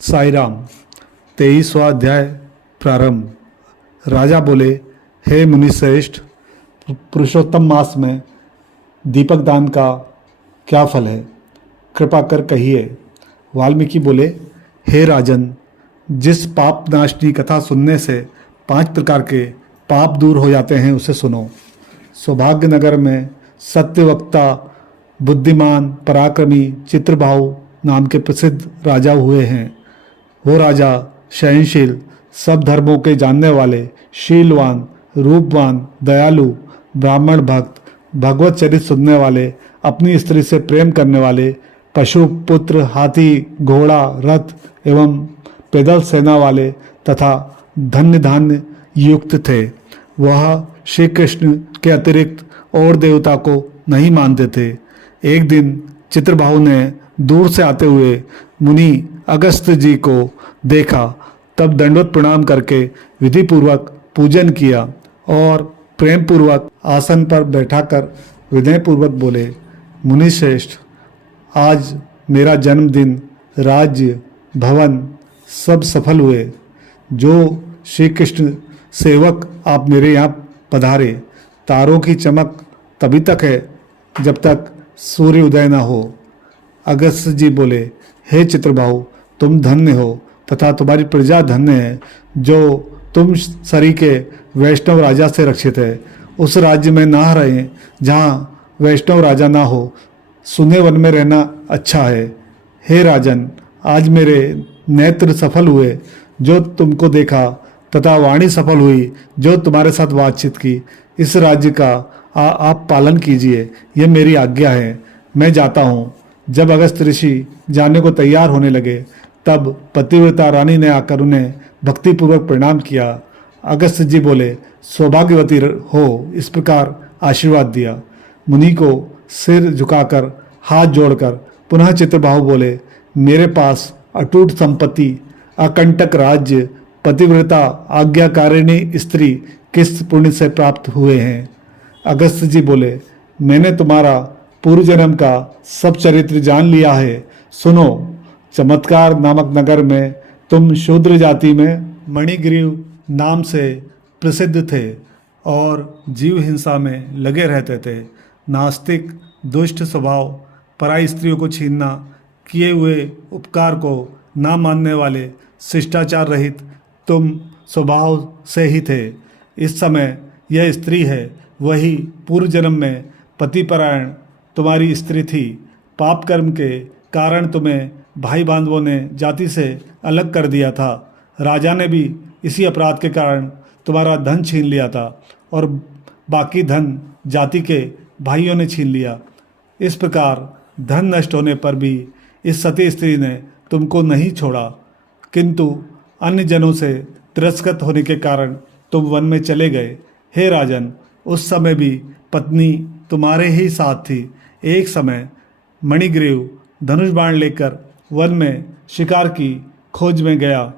साई राम। 23वां अध्याय प्रारंभ। राजा बोले, हे मुनिश्रेष्ठ, पुरुषोत्तम मास में दीपक दान का क्या फल है? कृपा कर कहिए। वाल्मीकि बोले, हे राजन, जिस पाप नाशनी कथा सुनने से 5 प्रकार के पाप दूर हो जाते हैं उसे सुनो। सौभाग्य नगर में सत्यवक्ता, बुद्धिमान, पराक्रमी चित्रभाऊ नाम के प्रसिद्ध राजा हुए हैं। वो राजा सहनशील, सब धर्मों के जानने वाले, शीलवान, रूपवान, दयालु, ब्राह्मण भक्त, भगवत चरित सुनने वाले, अपनी स्त्री से प्रेम करने वाले, पशु, पुत्र, हाथी, घोड़ा, रथ एवं पैदल सेना वाले तथा धन्य धान्य युक्त थे। वह श्री कृष्ण के अतिरिक्त और देवता को नहीं मानते थे। एक दिन चित्रभाऊ ने दूर से आते हुए मुनि अगस्त्य जी को देखा। तब दंडवत प्रणाम करके विधि पूर्वक पूजन किया और प्रेम पूर्वक आसन पर बैठाकर विनय पूर्वक बोले, मुनि श्रेष्ठ, आज मेरा जन्मदिन, राज्य, भवन सब सफल हुए। जो श्री कृष्ण सेवक आप मेरे यहाँ पधारे। तारों की चमक तभी तक है जब तक सूर्य उदय न हो। अगस्त्य जी बोले, हे चित्रभाऊ, तुम धन्य हो तथा तुम्हारी प्रजा धन्य है, जो तुम सरीखे वैष्णव राजा से रक्षित है। उस राज्य में ना रहे जहाँ वैष्णव राजा ना हो। सुने वन में रहना अच्छा है। हे राजन, आज मेरे नेत्र सफल हुए जो तुमको देखा, तथा वाणी सफल हुई जो तुम्हारे साथ बातचीत की। इस राज्य का आप पालन कीजिए, यह मेरी आज्ञा है। मैं जाता हूँ। जब अगस्त ऋषि जाने को तैयार होने लगे, तब पतिव्रता रानी ने आकर उन्हें भक्तिपूर्वक प्रणाम किया। अगस्त जी बोले, सौभाग्यवती हो, इस प्रकार आशीर्वाद दिया। मुनि को सिर झुकाकर हाथ जोड़कर पुनः चित्रभाऊ बोले, मेरे पास अटूट संपत्ति, अकंटक राज्य, पतिव्रता, आज्ञाकारिणी स्त्री किस पुण्य से प्राप्त हुए हैं? अगस्त जी बोले, मैंने तुम्हारा पूर्व जन्म का सब चरित्र जान लिया है। सुनो, चमत्कार नामक नगर में तुम शूद्र जाति में मणिग्रीव नाम से प्रसिद्ध थे और जीव हिंसा में लगे रहते थे। नास्तिक, दुष्ट स्वभाव, पराई स्त्रियों को छीनना, किए हुए उपकार को ना मानने वाले, शिष्टाचार रहित तुम स्वभाव से ही थे। इस समय यह स्त्री है, वही पूर्व जन्म में पतिपरायण तुम्हारी स्त्री थी। पाप कर्म के कारण तुम्हें भाई बांधवों ने जाति से अलग कर दिया था। राजा ने भी इसी अपराध के कारण तुम्हारा धन छीन लिया था और बाकी धन जाति के भाइयों ने छीन लिया। इस प्रकार धन नष्ट होने पर भी इस सती स्त्री ने तुमको नहीं छोड़ा, किंतु अन्य जनों से तिरस्कृत होने के कारण तुम वन में चले गए। हे राजन, उस समय भी पत्नी तुम्हारे ही साथ थी। एक समय मणिग्रीव धनुष बाण लेकर वन में शिकार की खोज में गया।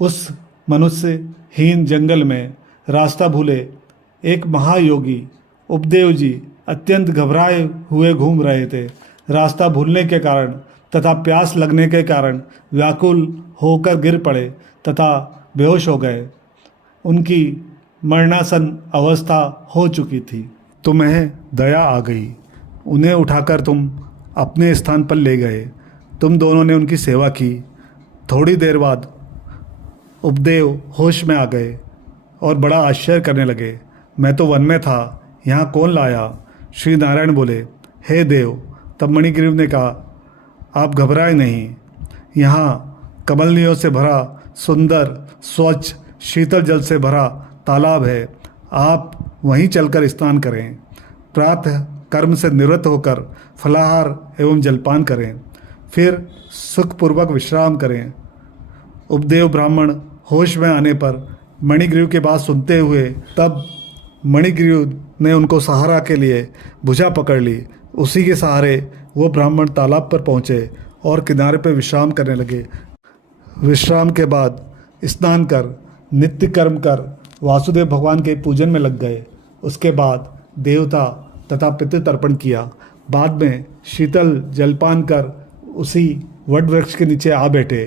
उस मनुष्यहीन जंगल में रास्ता भूले एक महायोगी उपदेव जी अत्यंत घबराए हुए घूम रहे थे। रास्ता भूलने के कारण तथा प्यास लगने के कारण व्याकुल होकर गिर पड़े तथा बेहोश हो गए। उनकी मरणासन अवस्था हो चुकी थी। तुम्हें दया आ गई, उन्हें उठाकर तुम अपने स्थान पर ले गए। तुम दोनों ने उनकी सेवा की। थोड़ी देर बाद उपदेव होश में आ गए और बड़ा आश्चर्य करने लगे, मैं तो वन में था, यहाँ कौन लाया? श्री नारायण बोले, हे देव। तब मणिग्रीव ने कहा, आप घबराए नहीं, यहाँ कमलनियों से भरा सुंदर, स्वच्छ, शीतल जल से भरा तालाब है। आप वहीं चलकर स्नान करें। प्रातः कर्म से निवृत्त होकर फलाहार एवं जलपान करें, फिर सुखपूर्वक विश्राम करें। उपदेव ब्राह्मण होश में आने पर मणिग्रीव की बात सुनते हुए, तब मणिग्रीव ने उनको सहारा के लिए भुजा पकड़ ली। उसी के सहारे वो ब्राह्मण तालाब पर पहुँचे और किनारे पर विश्राम करने लगे। विश्राम के बाद स्नान कर, नित्य कर्म कर वासुदेव भगवान के पूजन में लग गए। उसके बाद देवता तथा पितृ तर्पण किया। बाद में शीतल जलपान कर उसी वट वृक्ष के नीचे आ बैठे।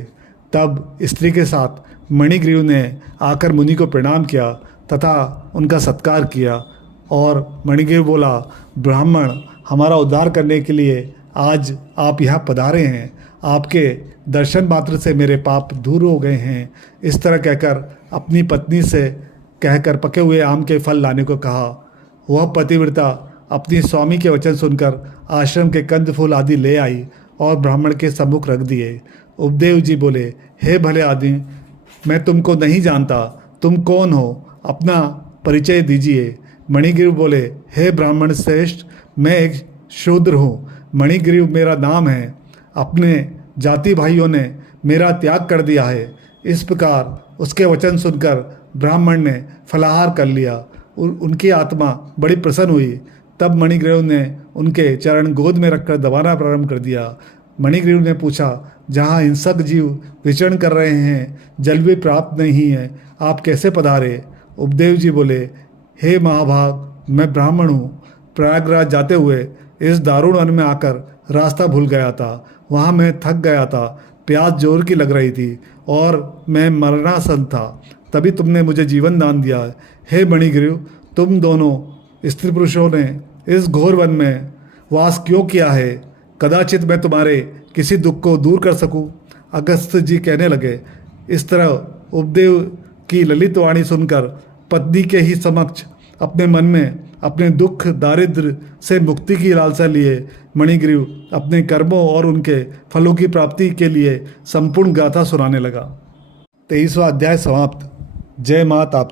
तब स्त्री के साथ मणिग्रीव ने आकर मुनि को प्रणाम किया तथा उनका सत्कार किया। और मणिग्रीव बोला, ब्राह्मण, हमारा उद्धार करने के लिए आज आप यहाँ पधारे हैं। आपके दर्शन मात्र से मेरे पाप दूर हो गए हैं। इस तरह कहकर अपनी पत्नी से कहकर पके हुए आम के फल लाने को कहा। वह पतिव्रता अपनी स्वामी के वचन सुनकर आश्रम के कंद फूल आदि ले आई और ब्राह्मण के सम्मुख रख दिए। उपदेव जी बोले, हे भले आदमी, मैं तुमको नहीं जानता, तुम कौन हो, अपना परिचय दीजिए। मणिग्रीव बोले, हे ब्राह्मण श्रेष्ठ, मैं एक शूद्र हूँ। मणिग्रीव मेरा नाम है। अपने जाति भाइयों ने मेरा त्याग कर दिया है। इस प्रकार उसके वचन सुनकर ब्राह्मण ने फलाहार कर लिया। उनकी आत्मा बड़ी प्रसन्न हुई। तब मणिग्रीव ने उनके चरण गोद में रखकर दबाना प्रारंभ कर दिया। मणिग्रीव ने पूछा, जहाँ हिंसक जीव विचरण कर रहे हैं, जल भी प्राप्त नहीं है, आप कैसे पधारे? उपदेव जी बोले, हे महाभाग, मैं ब्राह्मण हूँ। प्रयागराज जाते हुए इस दारुण वन में आकर रास्ता भूल गया था। वहाँ मैं थक गया था, प्यास जोर की लग रही थी और मैं मरणासन था। तभी तुमने मुझे जीवन दान दिया। हे मणिग्रीव, तुम दोनों स्त्री पुरुषों ने इस घोर वन में वास क्यों किया है? कदाचित मैं तुम्हारे किसी दुख को दूर कर सकूं। अगस्त जी कहने लगे। इस तरह उपदेव की ललित वाणी सुनकर पत्नी के ही समक्ष अपने मन में अपने दुख दारिद्र से मुक्ति की लालसा लिए मणिग्रीव अपने कर्मों और उनके फलों की प्राप्ति के लिए संपूर्ण गाथा सुनाने लगा। 23वां अध्याय समाप्त। जय माता।